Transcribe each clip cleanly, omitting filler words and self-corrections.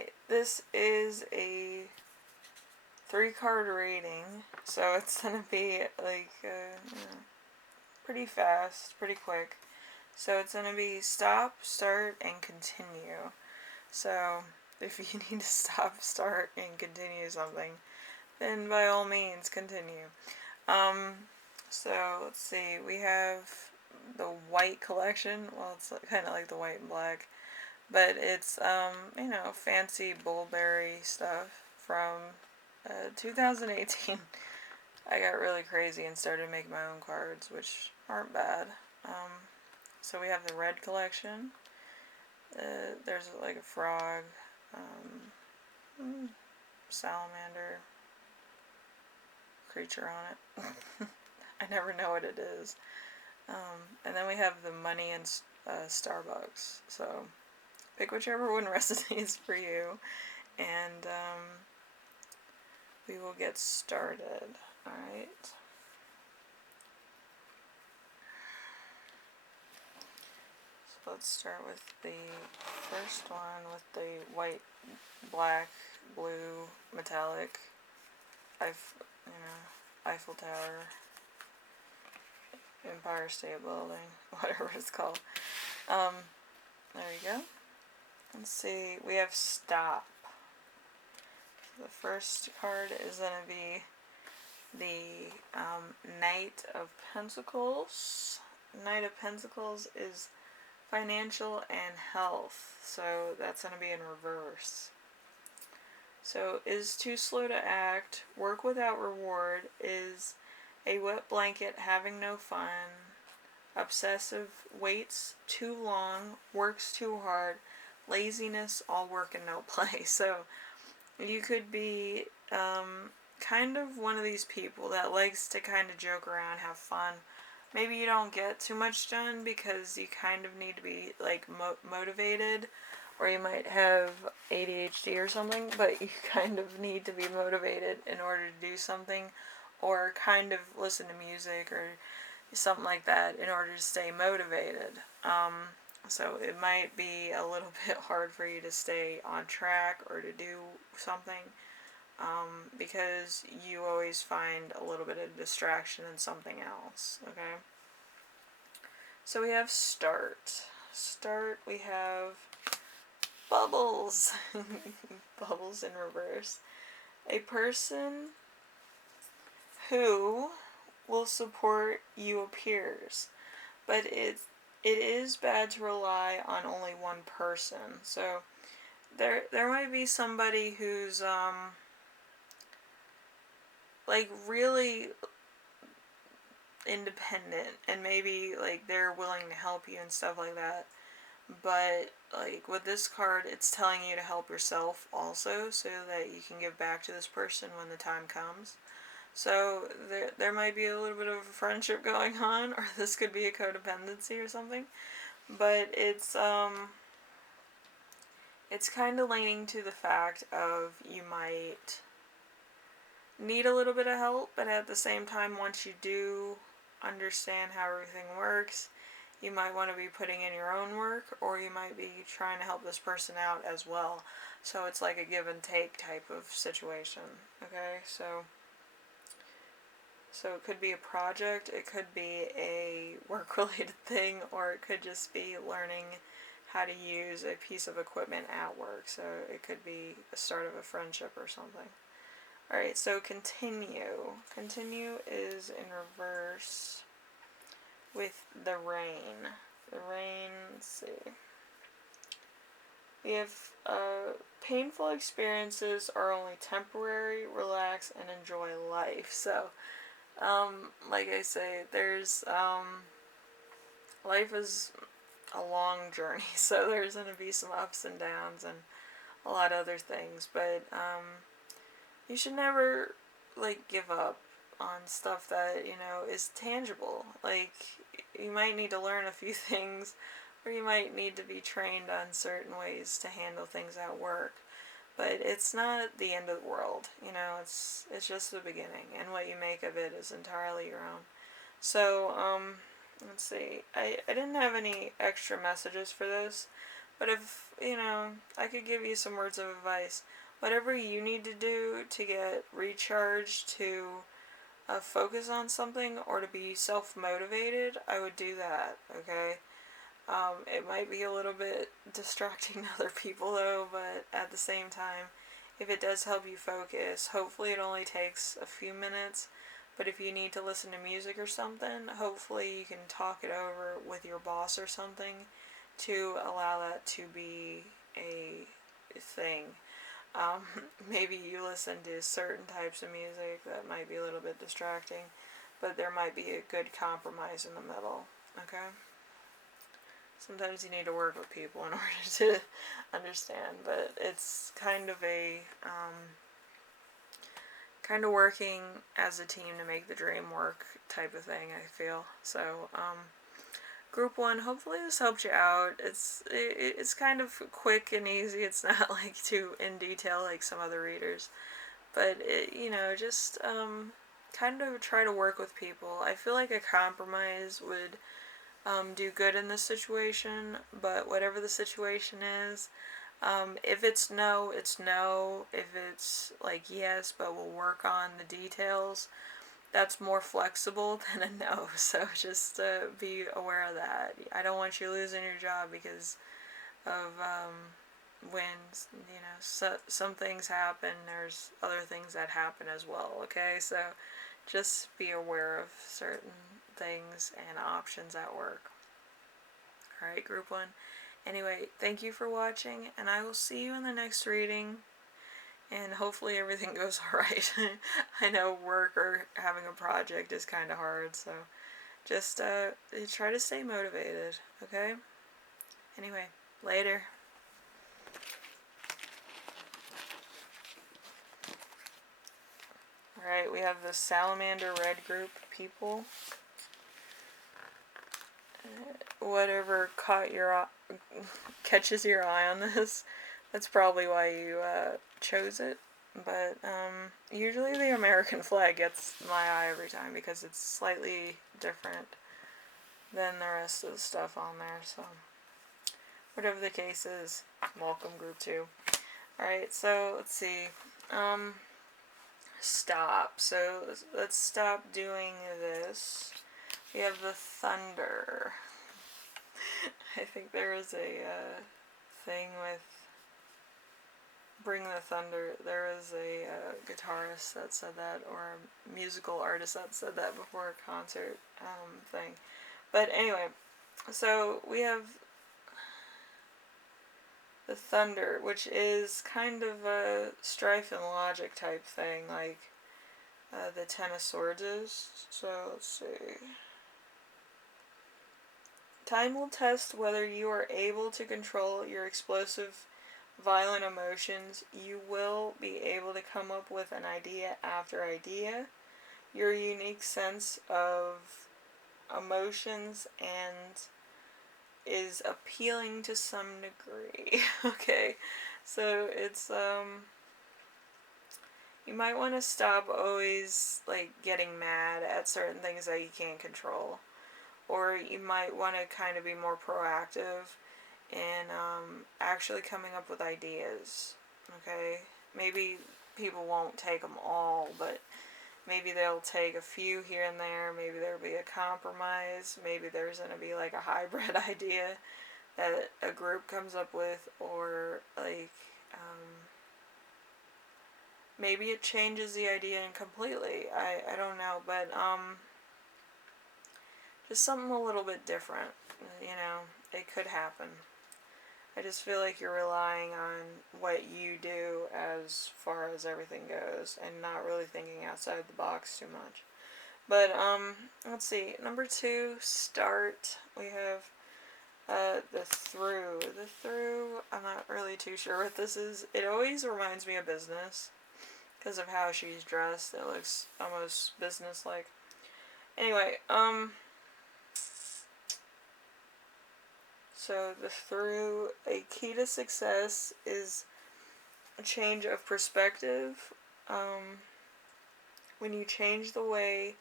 Alright, this is a 3-card reading, so it's gonna be like, pretty fast, pretty quick. So it's gonna be stop, start, and continue. So if you need to stop, start, and continue something, then by all means continue. So let's see, we have the white collection. Well, it's kind of like the white and black, but it's fancy Bullberry stuff from 2018. I got really crazy and started making my own cards, which aren't bad. So we have the red collection. There's like a frog, salamander creature on it. I never know what it is. And then we have the money and Starbucks. So pick whichever one resonates for you, and we will get started. Alright. So let's start with the first one with the white, black, blue, metallic, Eiffel Tower, Empire State Building, whatever it's called. There you go. Let's see, we have stop. The first card is going to be the Knight of Pentacles. Knight of Pentacles is financial and health, so that's going to be in reverse. So, is too slow to act, work without reward, is a wet blanket, having no fun, obsessive, waits too long, works too hard, laziness, all work and no play. So you could be kind of one of these people that likes to kind of joke around, have fun. Maybe you don't get too much done because you kind of need to be like motivated, or you might have ADHD or something, but you kind of need to be motivated in order to do something, or kind of listen to music or something like that in order to stay motivated. So it might be a little bit hard for you to stay on track or to do something, because you always find a little bit of distraction in something else, okay? So we have start. Start, we have bubbles. Bubbles in reverse. A person who will support you appears, but it is bad to rely on only one person. So there might be somebody who's like really independent, and maybe like they're willing to help you and stuff like that, but like with this card, it's telling you to help yourself also, so that you can give back to this person when the time comes. So there might be a little bit of a friendship going on, or this could be a codependency or something. But it's kind of leaning to the fact of you might need a little bit of help, but at the same time, once you do understand how everything works, you might want to be putting in your own work, or you might be trying to help this person out as well. So it's like a give and take type of situation. Okay, so it could be a project, it could be a work-related thing, or it could just be learning how to use a piece of equipment at work. So it could be the start of a friendship or something. Alright, so continue. Continue is in reverse with the rain. The rain, let's see. We have painful experiences are only temporary, relax, and enjoy life. So like I say, there's life is a long journey, so there's going to be some ups and downs and a lot of other things, but you should never like give up on stuff that is tangible. Like, you might need to learn a few things, or you might need to be trained on certain ways to handle things at work. But it's not the end of the world, it's just the beginning, and what you make of it is entirely your own. So, let's see, I didn't have any extra messages for this, But if, I could give you some words of advice. Whatever you need to do to get recharged, to focus on something, or to be self-motivated, I would do that, okay? It might be a little bit distracting to other people though, but at the same time, if it does help you focus, hopefully it only takes a few minutes, but if you need to listen to music or something, hopefully you can talk it over with your boss or something to allow that to be a thing. Um, Maybe you listen to certain types of music that might be a little bit distracting, but there might be a good compromise in the middle, okay? Sometimes you need to work with people in order to understand, but it's kind of kind of working as a team to make the dream work type of thing, I feel. So, group 1, hopefully this helped you out. It's kind of quick and easy. It's not like too in detail like some other readers, but just kind of try to work with people. I feel like a compromise would do good in this situation, but whatever the situation is, if it's no, it's no. If it's like yes, but we'll work on the details, that's more flexible than a no. So just be aware of that. I don't want you losing your job because of when some things happen. There's other things that happen as well. Okay, so just be aware of certain things and options at work. Alright, group 1. Anyway, thank you for watching, and I will see you in the next reading, and hopefully everything goes alright. I know work or having a project is kind of hard, so just try to stay motivated, okay? Anyway, later. Alright, we have the Salamander Red group people. Whatever catches your eye on this, that's probably why you chose it. But usually the American flag gets my eye every time because it's slightly different than the rest of the stuff on there. So whatever the case is, welcome group 2. Alright, so let's see. Stop. So let's stop doing this. We have the thunder. I think there was a thing with Bring the Thunder. There was a guitarist that said that, or a musical artist that said that before a concert thing. But anyway, so we have the thunder, which is kind of a strife and logic type thing, like the Ten of Swords is. So let's see. Time will test whether you are able to control your explosive, violent emotions. You will be able to come up with an idea after idea. Your unique sense of emotions and is appealing to some degree. Okay, so it's you might want to stop always like getting mad at certain things that you can't control. Or you might want to kind of be more proactive in actually coming up with ideas, okay? Maybe people won't take them all, but maybe they'll take a few here and there. Maybe there'll be a compromise. Maybe there's going to be like a hybrid idea that a group comes up with, or like maybe it changes the idea completely. I don't know, but just something a little bit different, it could happen. I just feel like you're relying on what you do as far as everything goes and not really thinking outside the box too much. But let's see, number 2, start. We have the through. The through, I'm not really too sure what this is. It always reminds me of business because of how she's dressed. It looks almost business-like. Anyway, so the through, a key to success is a change of perspective. When you change the way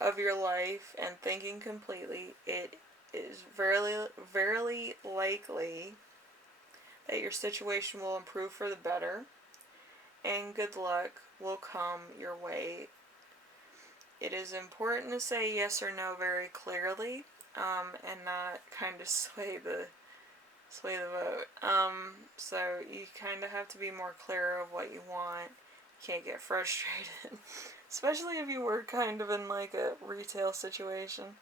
of your life and thinking completely, it is very likely that your situation will improve for the better, and good luck will come your way. It is important to say yes or no very clearly, and not kind of sway the vote. So you kind of have to be more clear of what you want. You can't get frustrated, especially if you work kind of in like a retail situation.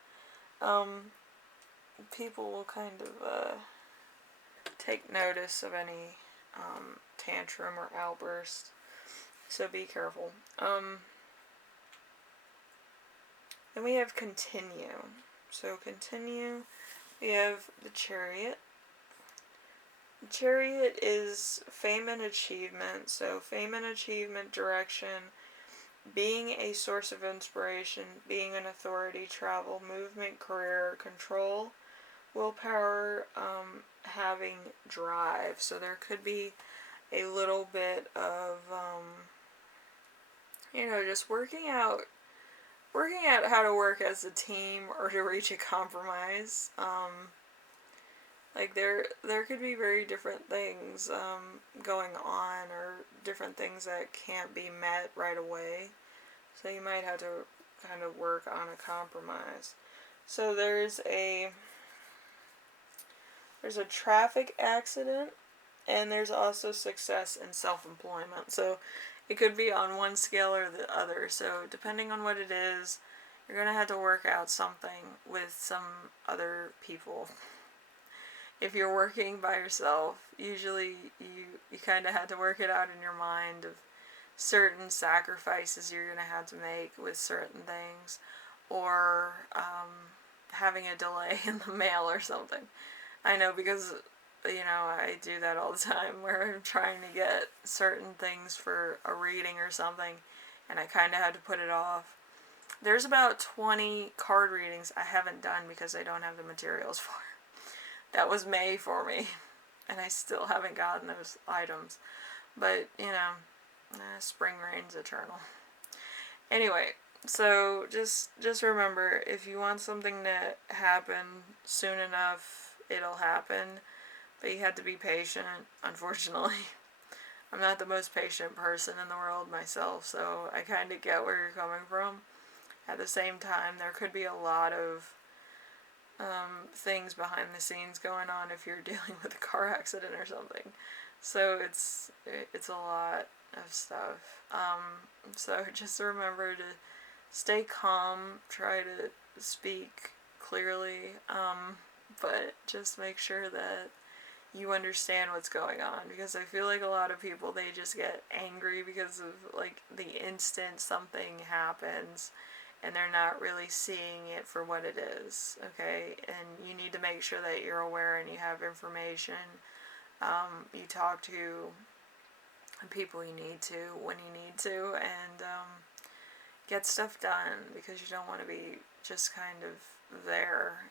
People will kind of take notice of any tantrum or outburst, so be careful. Then we have continue. So continue, we have the Chariot. The Chariot is fame and achievement. So fame and achievement, direction, being a source of inspiration, being an authority, travel, movement, career, control, willpower, having drive. So there could be a little bit of, just working out how to work as a team or to reach a compromise. Like there could be very different things going on, or different things that can't be met right away. So you might have to kind of work on a compromise. So there's a traffic accident, and there's also success in self-employment. So it could be on one scale or the other. So depending on what it is, you're going to have to work out something with some other people. If you're working by yourself, usually you kind of have to work it out in your mind of certain sacrifices you're going to have to make with certain things, or having a delay in the mail or something. I know, because I do that all the time, where I'm trying to get certain things for a reading or something, and I kind of had to put it off. There's about 20 card readings I haven't done because I don't have the materials for. That was May for me, and I still haven't gotten those items. But, spring reigns eternal. Anyway, so just remember, if you want something to happen soon enough, it'll happen. But you have to be patient, unfortunately. I'm not the most patient person in the world myself, so I kind of get where you're coming from. At the same time, there could be a lot of things behind the scenes going on if you're dealing with a car accident or something. So it's a lot of stuff. So just remember to stay calm, try to speak clearly, but just make sure that you understand what's going on, because I feel like a lot of people, they just get angry because of like the instant something happens, and they're not really seeing it for what it is, okay? And you need to make sure that you're aware and you have information. You talk to people you need to when you need to, and get stuff done, because you don't want to be just kind of there,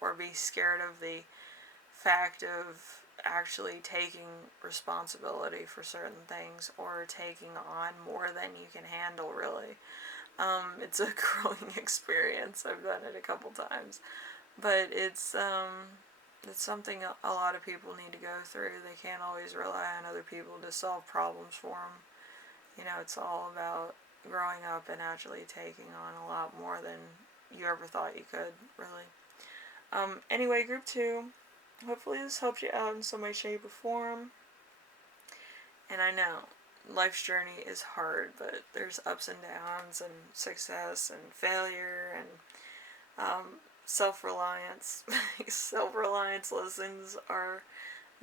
or be scared of the fact of actually taking responsibility for certain things, or taking on more than you can handle, really. It's a growing experience. I've done it a couple times, but it's something a lot of people need to go through. They can't always rely on other people to solve problems for them. It's all about growing up and actually taking on a lot more than you ever thought you could, really. Anyway, group 2, hopefully this helped you out in some way, shape, or form. And I know life's journey is hard, but there's ups and downs, and success and failure, and self-reliance. Self-reliance lessons are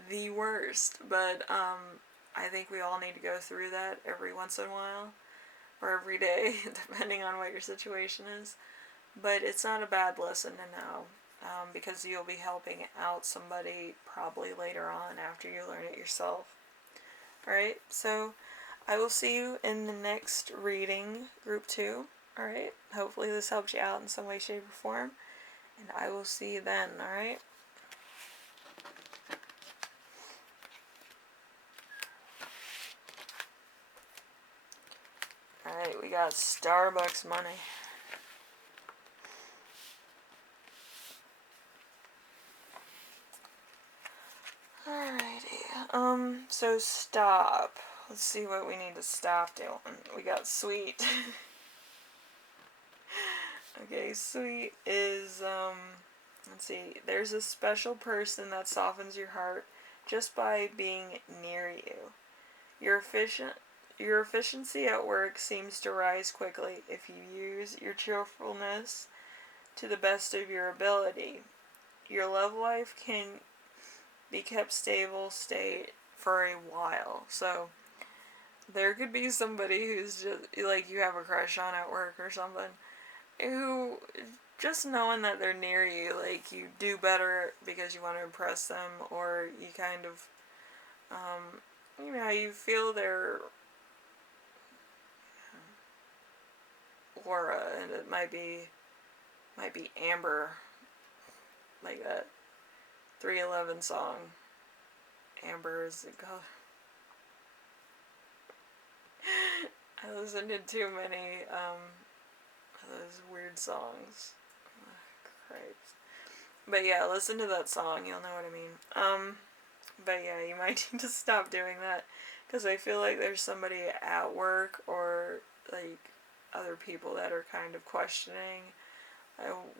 the worst, but I think we all need to go through that every once in a while, or every day, depending on what your situation is. But it's not a bad lesson to know, because you'll be helping out somebody probably later on after you learn it yourself. Alright, so I will see you in the next reading, group 2. Alright, hopefully this helps you out in some way, shape, or form. And I will see you then, alright? Alright, we got Starbucks money. Alrighty. So stop. Let's see what we need to stop doing. We got sweet. Okay, sweet is, let's see. There's a special person that softens your heart just by being near you. Your efficiency at work seems to rise quickly if you use your cheerfulness to the best of your ability. Your love life can be kept stable state for a while. So there could be somebody who's just like you have a crush on at work or something, who just knowing that they're near you, like you do better because you want to impress them, or you kind of you feel their aura, and it might be amber, like that 311 song. Amber is the color. I listened to too many of those weird songs. Oh, Christ. But yeah, listen to that song, you'll know what I mean. But yeah, you might need to stop doing that, because I feel like there's somebody at work or like other people that are kind of questioning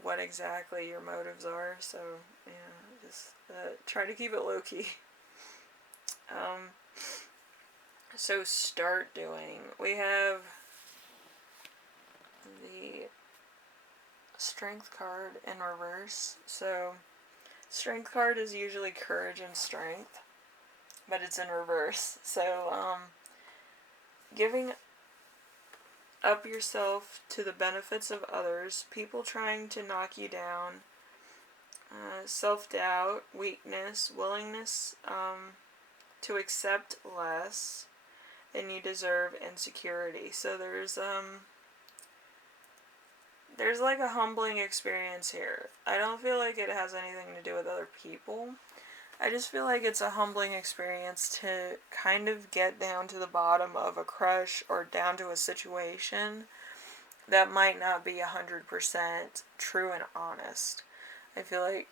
what exactly your motives are. So yeah, just try to keep it low key. So start doing. We have the strength card in reverse. So strength card is usually courage and strength, but it's in reverse. So giving up yourself to the benefits of others, people trying to knock you down, self-doubt, weakness, willingness to accept less than you deserve, insecurity. So there's like a humbling experience here. I don't feel like it has anything to do with other people. I just feel like it's a humbling experience to kind of get down to the bottom of a crush or down to a situation that might not be 100% true and honest. I feel like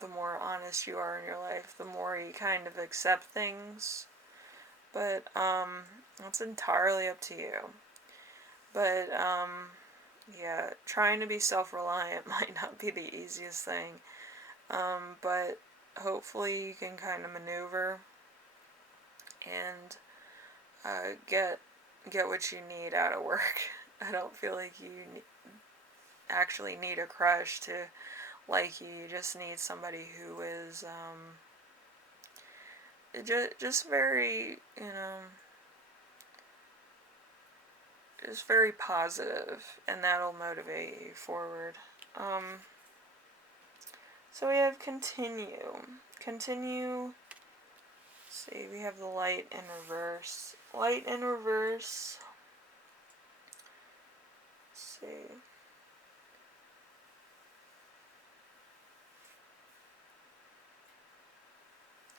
the more honest you are in your life, the more you kind of accept things. But it's entirely up to you. But yeah, trying to be self-reliant might not be the easiest thing. But hopefully you can kind of maneuver and get what you need out of work. I don't feel like you actually need a crush to like you. You just need somebody who is just very, just very positive, and that'll motivate you forward. So we have continue. Continue. Let's see, we have the light in reverse. Light in reverse. Let's see.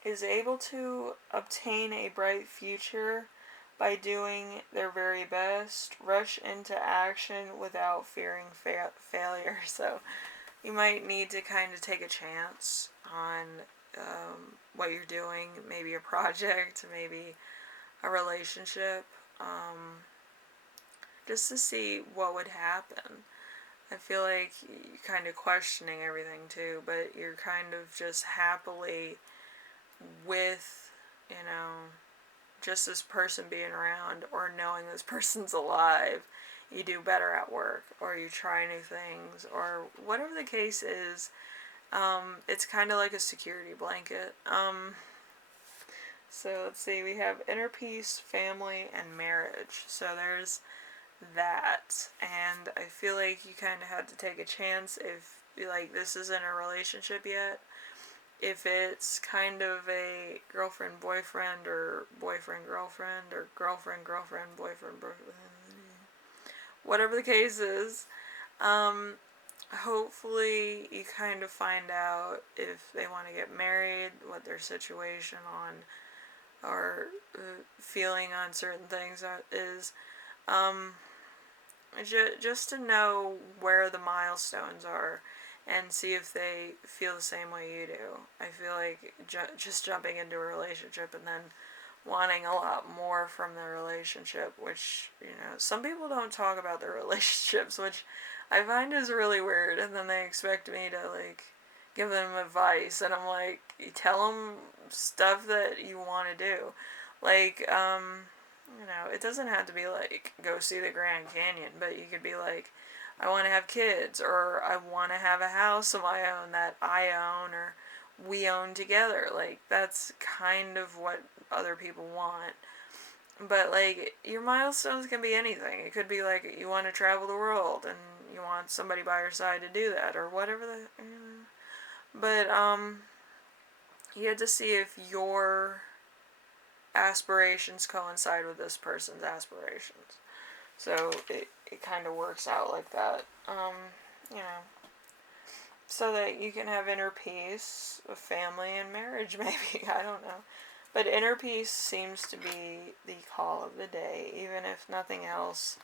Is able to obtain a bright future by doing their very best, rush into action without fearing failure. So you might need to kind of take a chance on what you're doing, maybe a project, maybe a relationship, just to see what would happen. I feel like you're kind of questioning everything too, but you're kind of just happily with, just this person being around, or knowing this person's alive. You do better at work, or you try new things, or whatever the case is. It's kind of like a security blanket. So let's see, we have inner peace, family, and marriage. So there's that, and I feel like you kind of had to take a chance if this isn't a relationship yet. If it's kind of a girlfriend-boyfriend, or boyfriend-girlfriend, or girlfriend-girlfriend, boyfriend-boyfriend, whatever the case is, hopefully you kind of find out if they want to get married, what their situation on, or feeling on certain things is, just to know where the milestones are, and see if they feel the same way you do. I feel like just jumping into a relationship and then wanting a lot more from the relationship, which, some people don't talk about their relationships, which I find is really weird, and then they expect me to, like, give them advice, and I'm like, you tell them stuff that you want to do. Like, it doesn't have to be like, go see the Grand Canyon, but you could be like, I want to have kids, or I want to have a house of my own that I own, or we own together. Like, that's kind of what other people want. But, like, your milestones can be anything. It could be like you want to travel the world and you want somebody by your side to do that, or whatever But, you have to see if your aspirations coincide with this person's aspirations. So it kind of works out like that. You know, so that you can have inner peace with family and marriage, maybe. I don't know. But inner peace seems to be the call of the day, even if nothing else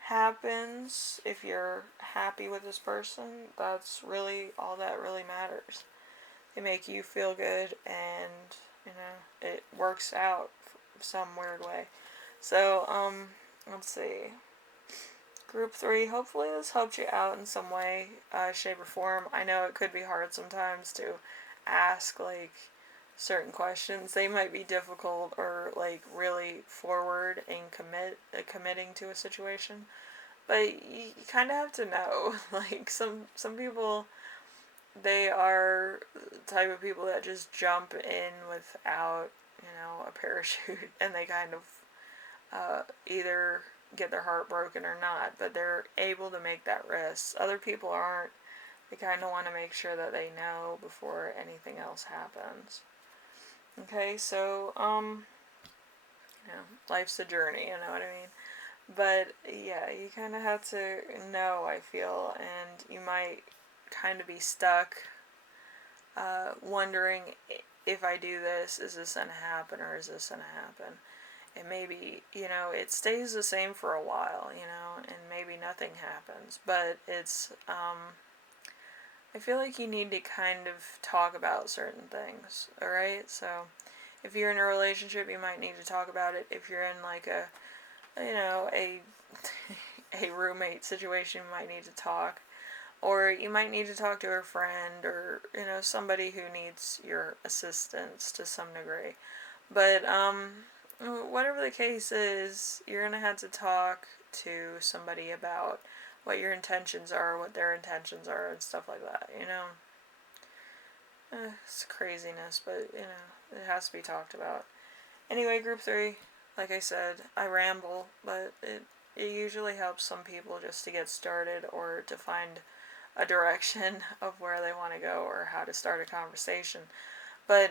happens. If you're happy with this person, that's really all that really matters. They make you feel good, and it works out some weird way. So let's see. Group 3, hopefully this helped you out in some way, shape, or form. I know it could be hard sometimes to ask, like, certain questions. They might be difficult or, like, really forward in committing to a situation. But you kind of have to know. Like, some people, they are the type of people that just jump in without, a parachute, and they kind of either get their heart broken or not, but they're able to make that risk. Other people aren't. They kind of want to make sure that they know before anything else happens. Okay, so, life's a journey, you know what I mean? But, yeah, you kind of have to know, I feel, and you might kind of be stuck wondering, if I do this, is this going to happen, or is this going to happen? And maybe, it stays the same for a while, and maybe nothing happens. But it's, I feel like you need to kind of talk about certain things, alright? So, if you're in a relationship, you might need to talk about it. If you're in, like, a a roommate situation, you might need to talk. Or you might need to talk to a friend, or, somebody who needs your assistance to some degree. But, whatever the case is, you're going to have to talk to somebody about what your intentions are, what their intentions are, and stuff like that, It's craziness, but, it has to be talked about. Anyway, group 3, like I said, I ramble, but it usually helps some people just to get started, or to find a direction of where they want to go, or how to start a conversation. But,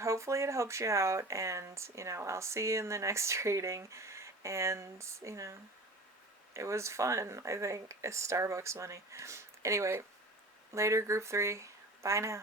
hopefully it helps you out, and, I'll see you in the next reading, and, it was fun, I think. It's Starbucks money. Anyway, later, group 3. Bye now.